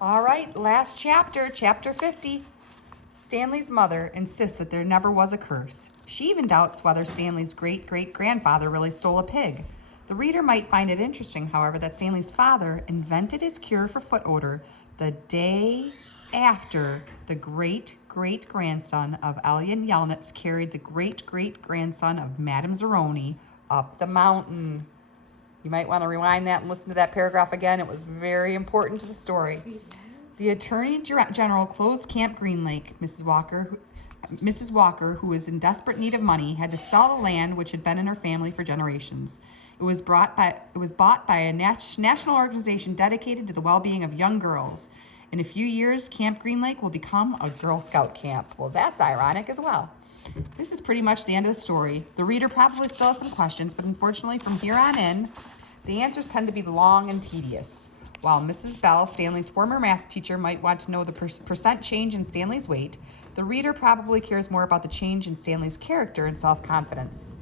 All right, last chapter, chapter 50. Stanley's mother insists that there never was a curse. She even doubts whether Stanley's great-great-grandfather really stole a pig. The reader might find it interesting, however, that Stanley's father invented his cure for foot odor the day after the great-great-grandson of Elyan Yelnats carried the great-great-grandson of Madame Zeroni up the mountain. You might want to rewind that and listen to that paragraph again. It was very important to the story. The Attorney General closed Camp Green Lake. Mrs. Walker, who was in desperate need of money, had to sell the land which had been in her family for generations. It was bought by a national organization dedicated to the well-being of young girls. In a few years, Camp Green Lake will become a Girl Scout camp. Well, that's ironic as well. This is pretty much the end of the story. The reader probably still has some questions, but unfortunately from here on in, the answers tend to be long and tedious. While Mrs. Bell, Stanley's former math teacher, might want to know the percent change in Stanley's weight, the reader probably cares more about the change in Stanley's character and self-confidence.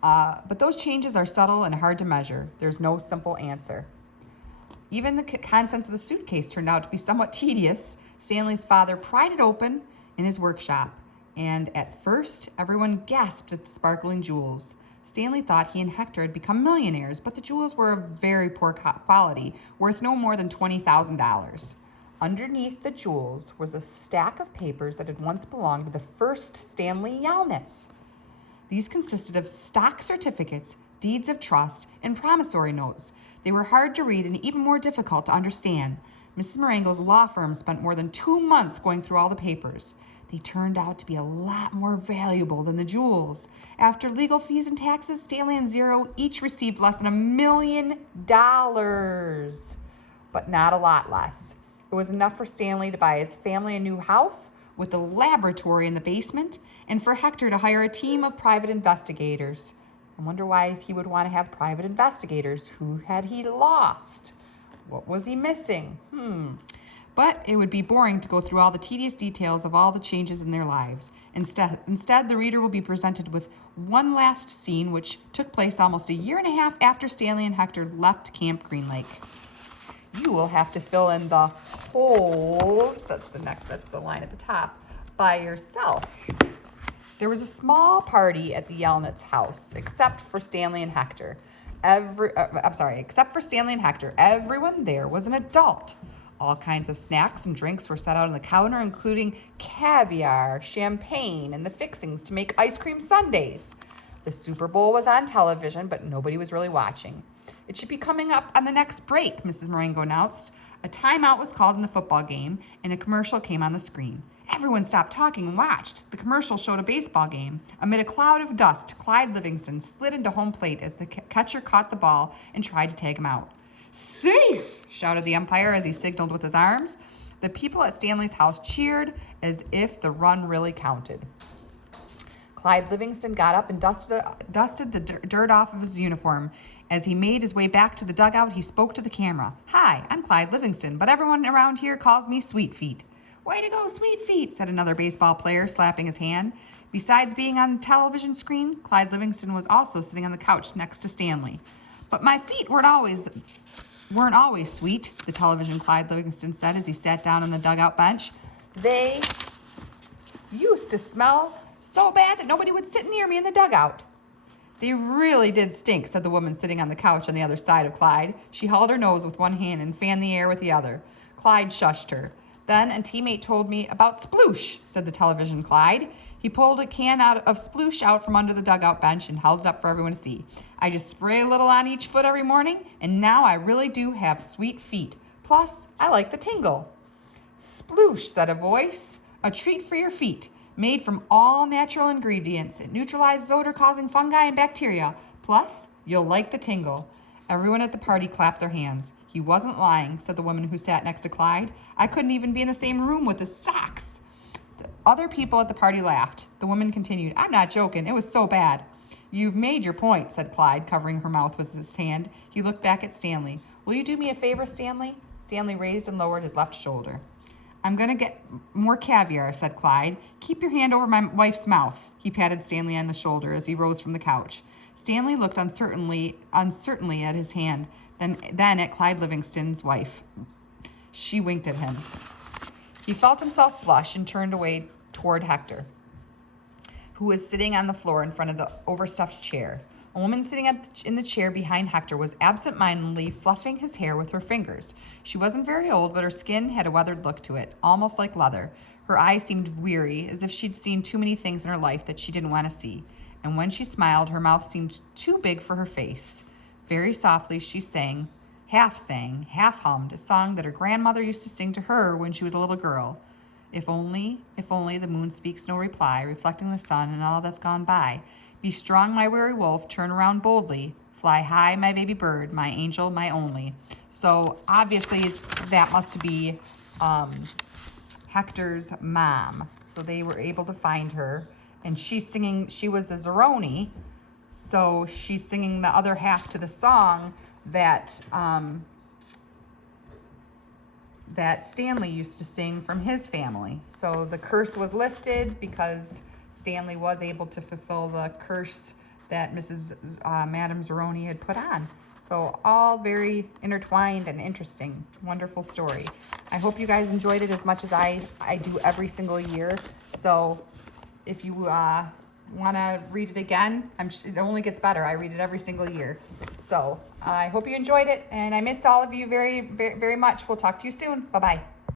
But those changes are subtle and hard to measure. There's no simple answer. Even the contents of the suitcase turned out to be somewhat tedious. Stanley's father pried it open in his workshop, and at first, everyone gasped at the sparkling jewels. Stanley thought he and Hector had become millionaires, but the jewels were of very poor quality, worth no more than $20,000. Underneath the jewels was a stack of papers that had once belonged to the first Stanley Yelnats. These consisted of stock certificates, deeds of trust, and promissory notes. They were hard to read and even more difficult to understand. Mrs. Marengo's law firm spent more than 2 months going through all the papers. They turned out to be a lot more valuable than the jewels. After legal fees and taxes, Stanley and Zero each received less than $1 million, but not a lot less. It was enough for Stanley to buy his family a new house with a laboratory in the basement, and for Hector to hire a team of private investigators. I wonder why he would want to have private investigators. Who had he lost? What was he missing? But it would be boring to go through all the tedious details of all the changes in their lives. Instead, the reader will be presented with one last scene which took place almost a year and a half after Stanley and Hector left Camp Green Lake. You will have to fill in the holes, that's the line at the top, by yourself. There was a small party at the Yelnats' house, except for Stanley and Hector. Except for Stanley and Hector, everyone there was an adult. All kinds of snacks and drinks were set out on the counter, including caviar, champagne, and the fixings to make ice cream sundaes. The Super Bowl was on television, but nobody was really watching. It should be coming up on the next break, Mrs. Marengo announced. A timeout was called in the football game, and a commercial came on the screen. Everyone stopped talking and watched. The commercial showed a baseball game. Amid a cloud of dust, Clyde Livingston slid into home plate as the catcher caught the ball and tried to tag him out. "Safe!" shouted the umpire as he signaled with his arms. The people at Stanley's house cheered as if the run really counted. Clyde Livingston got up and dusted the dirt off of his uniform. As he made his way back to the dugout, he spoke to the camera. "Hi, I'm Clyde Livingston, but everyone around here calls me Sweet Feet." "Way to go, Sweet Feet," said another baseball player, slapping his hand. Besides being on the television screen, Clyde Livingston was also sitting on the couch next to Stanley. "But my feet weren't always sweet," the television Clyde Livingston said as he sat down on the dugout bench. "They used to smell so bad that nobody would sit near me in the dugout." "They really did stink," said the woman sitting on the couch on the other side of Clyde. She held her nose with one hand and fanned the air with the other. Clyde shushed her. "Then a teammate told me about Sploosh," said the television Clyde. He pulled a can of Sploosh out from under the dugout bench and held it up for everyone to see. "I just spray a little on each foot every morning, and now I really do have sweet feet. Plus, I like the tingle." "Sploosh," said a voice. "A treat for your feet. Made from all natural ingredients. It neutralizes odor-causing fungi and bacteria. Plus, you'll like the tingle." Everyone at the party clapped their hands. "He wasn't lying," said the woman who sat next to Clyde. "I couldn't even be in the same room with his socks." The other people at the party laughed. The woman continued, "I'm not joking. It was so bad." "You've made your point," said Clyde, covering her mouth with his hand. He looked back at Stanley. "Will you do me a favor, Stanley?" Stanley raised and lowered his left shoulder. "I'm going to get more caviar," said Clyde. "Keep your hand over my wife's mouth." He patted Stanley on the shoulder as he rose from the couch. Stanley looked uncertainly at his hand. Then at Clyde Livingston's wife. She winked at him. He felt himself blush and turned away toward Hector, who was sitting on the floor in front of the overstuffed chair. A woman sitting in the chair behind Hector was absent-mindedly fluffing his hair with her fingers. She wasn't very old, but her skin had a weathered look to it, almost like leather. Her eyes seemed weary, as if she'd seen too many things in her life that she didn't want to see. And when she smiled, her mouth seemed too big for her face. Very softly, she sang, half hummed, a song that her grandmother used to sing to her when she was a little girl. If only the moon speaks no reply, reflecting the sun and all that's gone by. Be strong, my weary wolf, turn around boldly. Fly high, my baby bird, my angel, my only. So obviously that must be Hector's mom. So they were able to find her. And she's singing, she was a Zeroni. So she's singing the other half to the song that that Stanley used to sing from his family. So the curse was lifted because Stanley was able to fulfill the curse that Madame Zeroni had put on. So all very intertwined and interesting. Wonderful story. I hope you guys enjoyed it as much as I do every single year. So if you want to read it again, it only gets better. I read it every single year. So I hope you enjoyed it, and I missed all of you very, very, very much. We'll talk to you soon. Bye-bye.